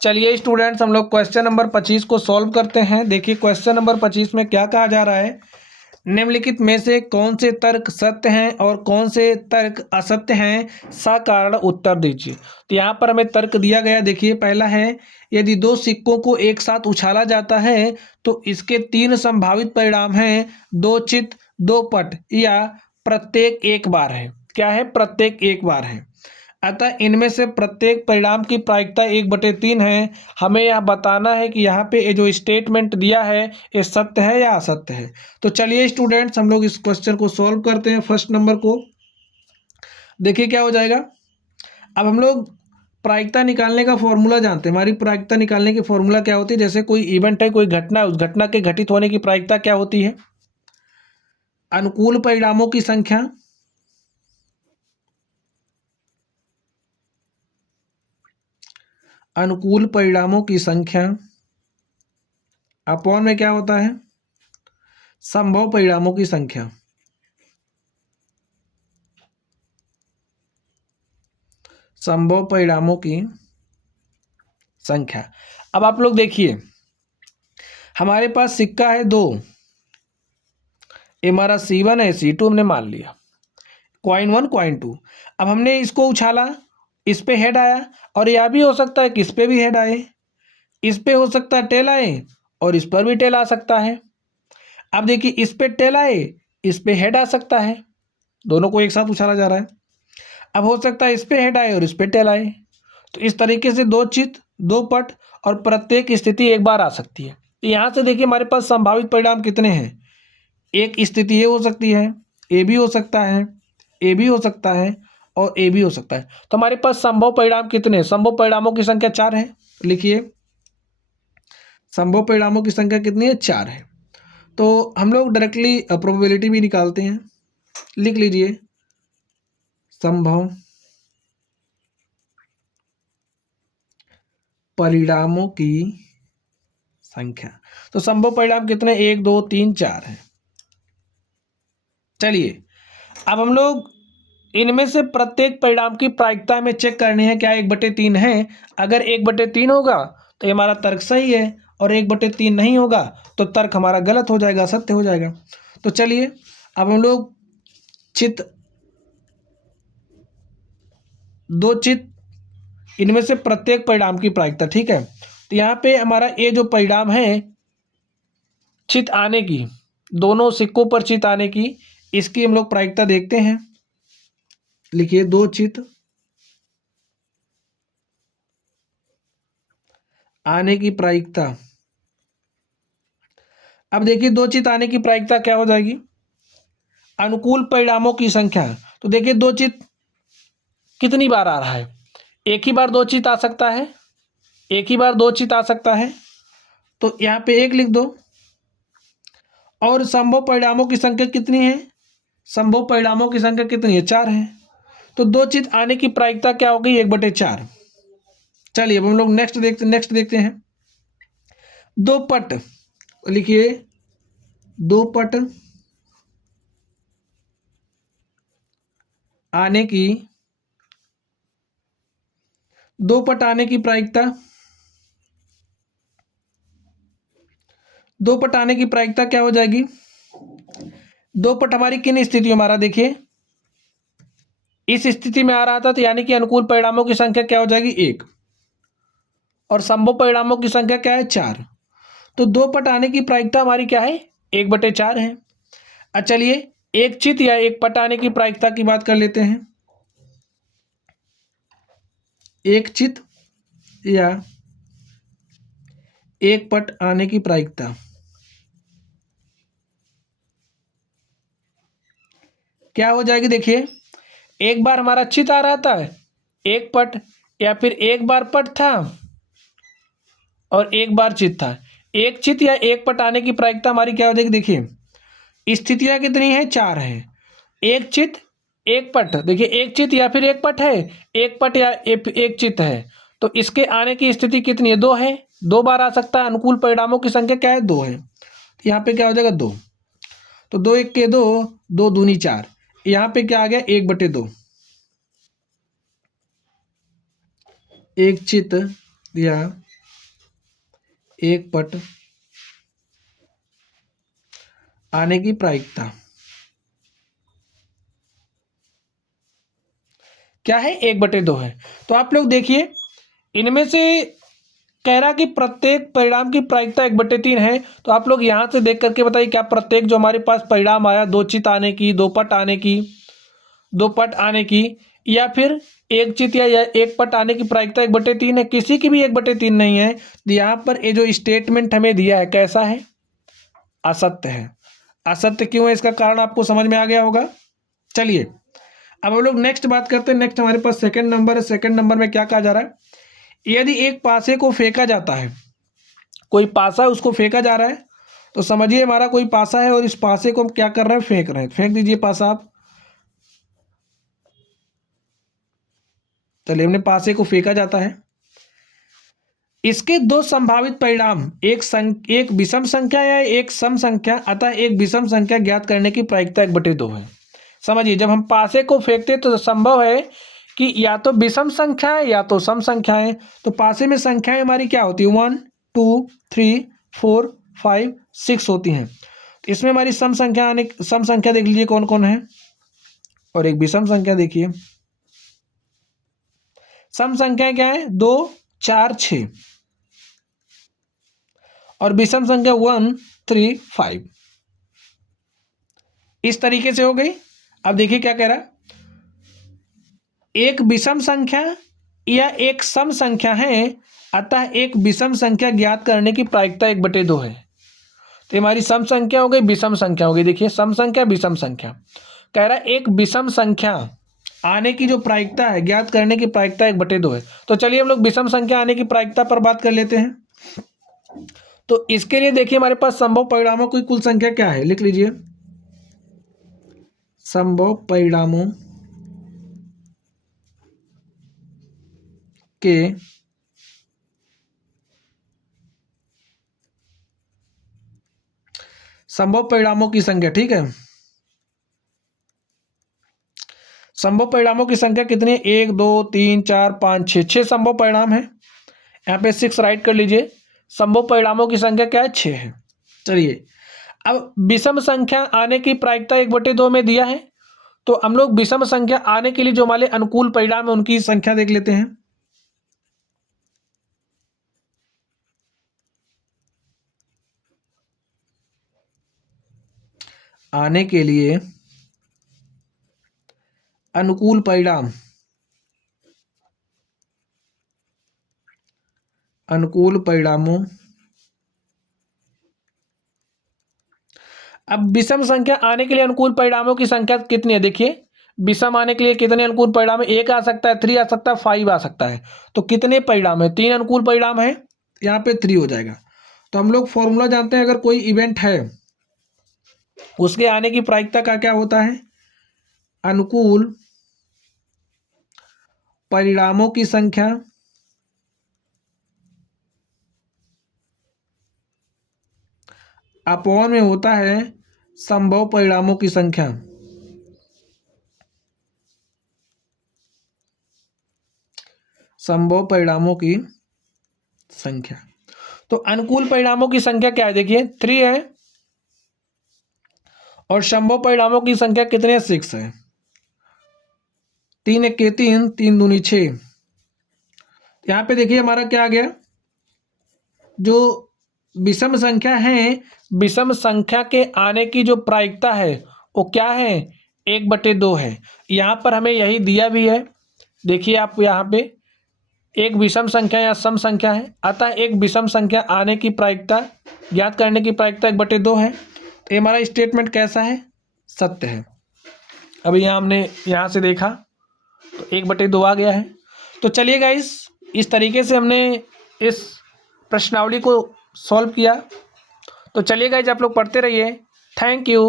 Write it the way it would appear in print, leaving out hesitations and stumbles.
चलिए स्टूडेंट्स, हम लोग क्वेश्चन नंबर 25 को सॉल्व करते हैं। देखिए क्वेश्चन नंबर 25 में क्या कहा जा रहा है, निम्नलिखित में से कौन से तर्क सत्य हैं और कौन से तर्क असत्य हैं, सकारण उत्तर दीजिए। तो यहाँ पर हमें तर्क दिया गया। देखिए पहला है, यदि दो सिक्कों को एक साथ उछाला जाता है तो इसके तीन संभावित परिणाम हैं, दो चित, दो पट या प्रत्येक एक बार है। क्या है? प्रत्येक एक बार है। अतः इनमें से प्रत्येक परिणाम की प्रायिकता 1/3 है। हमें यह बताना है कि यहाँ पे ये जो स्टेटमेंट दिया है ये सत्य है या असत्य है। तो चलिए स्टूडेंट्स, हम लोग इस क्वेश्चन को सॉल्व करते हैं। फर्स्ट नंबर को देखिए क्या हो जाएगा। अब हम लोग प्रायिकता निकालने का फॉर्मूला जानते हैं। हमारी प्रायिकता निकालने की फॉर्मूला क्या होती है? जैसे कोई इवेंट है, कोई घटना है, उस घटना के घटित होने की प्रायिकता क्या होती है? अनुकूल परिणामों की संख्या अनुकूल परिणामों की संख्या अपॉन में क्या होता है? संभव परिणामों की संख्या। संभव परिणामों की संख्या। अब आप लोग देखिए, हमारे पास सिक्का है दो, ये हमारा C1 है, C2 हमने मान लिया, कॉइन 1 कॉइन 2। अब हमने इसको उछाला, इस पे हेड आया, और यह भी हो सकता है कि इस पे भी हेड आए, इस पे हो सकता है टेल आए, और इस पर भी टेल आ सकता है। अब देखिए, इस पे टेल आए, इस पे हेड आ सकता है, दोनों को एक साथ उछाला जा रहा है। अब हो सकता है इस पे हेड आए और इस पे टेल आए। तो इस तरीके से दो चित, दो पट और प्रत्येक स्थिति एक बार आ सकती है। तो यहाँ से देखिए हमारे पास संभावित परिणाम कितने हैं। एक स्थिति ये हो सकती है, ए भी हो सकता है, ए भी हो सकता है और ए भी हो सकता है। तो हमारे पास संभव परिणाम कितने हैं? संभव परिणामों की संख्या 4 है। लिखिए, संभव परिणामों की संख्या कितनी है? 4 है। तो हम लोग डायरेक्टली प्रोबेबिलिटी भी निकालते हैं। लिख लीजिए, संभव परिणामों की संख्या। तो संभव परिणाम कितने? 1 2 3 4 है। चलिए, अब हम लोग इनमें से प्रत्येक परिणाम की प्रायिकता में चेक करनी है, क्या 1/3 है। अगर 1/3 होगा तो ये हमारा तर्क सही है, और 1/3 नहीं होगा तो तर्क हमारा गलत हो जाएगा, सत्य हो जाएगा। तो चलिए, अब हम लोग चित, दो चित, इनमें से प्रत्येक परिणाम की प्रायिकता, ठीक है। तो यहाँ पे हमारा ये जो परिणाम है चित आने की, दोनों सिक्कों पर चित आने की, इसकी हम लोग प्रायिकता देखते हैं। लिखिए, दो चित आने की प्रायिकता। अब देखिए, दो चित आने की प्रायिकता क्या हो जाएगी? अनुकूल परिणामों की संख्या। तो देखिए, दो चित कितनी बार आ रहा है? एक ही बार दो चित आ सकता है, एक ही बार दो चित आ सकता है। तो यहाँ पे 1 लिख दो। और संभव परिणामों की संख्या कितनी है? संभव परिणामों की संख्या कितनी है? 4 है। तो दो चित आने की प्रायिकता क्या हो गई? 1/4। चलिए, अब हम लोग नेक्स्ट देखते हैं। दो पट। लिखिए, दो पट आने की, दो पट आने की प्रायिकता, दो पट आने की प्रायिकता क्या हो जाएगी? दो पट हमारी किन स्थितियों में आ रहा? देखिए, इस स्थिति में आ रहा था, तो यानी कि अनुकूल परिणामों की संख्या क्या हो जाएगी? 1, और संभव परिणामों की संख्या क्या है? 4। तो दो पट आने की प्रायिकता हमारी क्या है? 1/4 है। अच्छा चलिए, एक चित या एक पट आने की प्रायिकता की बात कर लेते हैं। एक चित या एक पट आने की प्रायिकता क्या हो जाएगी? देखिए, एक बार हमारा चित आ रहा था, एक पट, या फिर एक बार पट था और एक बार चित था। एक चित या एक पट आने की प्रायिकता हमारी क्या हो जाएगी? देखिए, स्थितियां कितनी है? 4 है। एक चित, एक पट। देखिए, एक चित या फिर एक पट है, एक पट या एक चित है, तो इसके आने की स्थिति कितनी है? 2 है। 2 बार आ सकता है। अनुकूल परिणामों की संख्या क्या है? 2 है। तो यहाँ पे क्या हो जाएगा? 2। तो 2 1 के 2, 2 दूनी 4। यहाँ पे क्या आ गया? 1/2। एक चित या एक पट आने की प्रायिकता क्या है, 1/2 है। तो आप लोग देखिए, इनमें से कह रहा कि प्रत्येक परिणाम की प्रायिकता 1/3 है। तो आप लोग यहां से देख करके बताइए, क्या प्रत्येक जो हमारे पास परिणाम आया, 2 चित आने की, 2 पट आने की, 2 पट आने की, या फिर 1 चित या 1 पट आने की प्रायिकता 1/3 है, किसी की भी 1/3 नहीं है। तो यहाँ पर ये जो स्टेटमेंट हमें दिया है कैसा है, असत्य है। असत्य क्यों है, इसका कारण आपको समझ में आ गया होगा। चलिए अब हम लोग नेक्स्ट बात करते हैं। नेक्स्ट हमारे पास सेकंड नंबर है। सेकंड नंबर में क्या कहा जा रहा है, यदि एक पासे को फेंका जाता है, कोई पासा है उसको फेंका जा रहा है, तो समझिए हमारा कोई पासा है और इस पासे को हम क्या कर रहे हैं, फेंक रहे हैं। फेंक दीजिए पासा आप। चलिए हमने पासे को फेंका जाता है। इसके दो संभावित परिणाम, एक विषम संख्या या एक सम संख्या, अतः एक विषम संख्या ज्ञात करने की प्रायिकता 1/2 है। समझिए जब हम पासे को फेंकते तो संभव है कि या तो विषम संख्या है या तो सम संख्या है। तो पासे में संख्याएं हमारी क्या होती है, 1 2 3 4 5 6 होती हैं। इसमें हमारी सम संख्या देख लीजिए कौन कौन है, और एक विषम संख्या देखिए। सम संख्या क्या है, 2 4 6, और विषम संख्या 1 3 5। इस तरीके से हो गई। अब देखिए क्या कह रहा है, एक विषम संख्या या एक सम संख्या है, अतः एक विषम संख्या ज्ञात करने की प्रायिकता 1/2 है। तो हमारी सम संख्या हो गई, विषम संख्या हो गई। देखिए सम संख्या विषम संख्या, कह रहा है एक विषम संख्या आने की जो प्रायिकता है, ज्ञात करने की प्रायिकता 1/2 है। तो चलिए हम लोग विषम संख्या आने की प्रायिकता पर बात कर लेते हैं। तो इसके लिए देखिए हमारे पास संभव परिणामों की कुल संख्या क्या है, लिख लीजिए। संभव परिणामों के संभव परिणामों की संख्या, ठीक है। संभव परिणामों की संख्या कितनी है, 1 2 3 4 5 6, 6 संभव परिणाम है। यहाँ पे 6 राइट कर लीजिए। संभव परिणामों की संख्या क्या है, 6 है। चलिए अब विषम संख्या आने की प्रायिकता 1/2 में दिया है। तो हम लोग विषम संख्या आने के लिए जो हमारे अनुकूल परिणाम है उनकी संख्या देख लेते हैं। आने के लिए अनुकूल परिणाम, अनुकूल परिणामों, अब विषम संख्या आने के लिए अनुकूल परिणामों की संख्या कितनी है, देखिए विषम आने के लिए कितने अनुकूल परिणाम है, 1 आ सकता है, 3 आ सकता है, 5 आ सकता है। तो कितने परिणाम है, 3 अनुकूल परिणाम है, यहाँ पे 3 हो जाएगा। तो हम लोग फॉर्मूला जानते हैं, अगर कोई इवेंट है उसके आने की प्रायिकता का क्या होता है, अनुकूल परिणामों की संख्या अपॉन में होता है संभव परिणामों की संख्या। संभव परिणामों की संख्या, तो अनुकूल परिणामों की संख्या क्या है, देखिए 3 है, और संभव परिणामों की संख्या कितने है, 6 है। 3 1 3, 3 दूनी 6। यहाँ पे देखिए हमारा क्या आ गया, जो विषम संख्या है, विषम संख्या के आने की जो प्रायिकता है वो क्या है, 1/2 है। यहाँ पर हमें यही दिया भी है। देखिए आप यहाँ पे एक विषम संख्या या सम संख्या है, अतः एक विषम संख्या आने की प्रायिकता ज्ञात करने की प्रायिकता 1/2 है। तो हमारा स्टेटमेंट कैसा है, सत्य है। अभी यहाँ हमने यहाँ से देखा तो 1/2 आ गया है। तो चलिए गाइस, इस तरीके से हमने इस प्रश्नावली को सॉल्व किया। तो चलिए गाइस आप लोग पढ़ते रहिए। Thank you.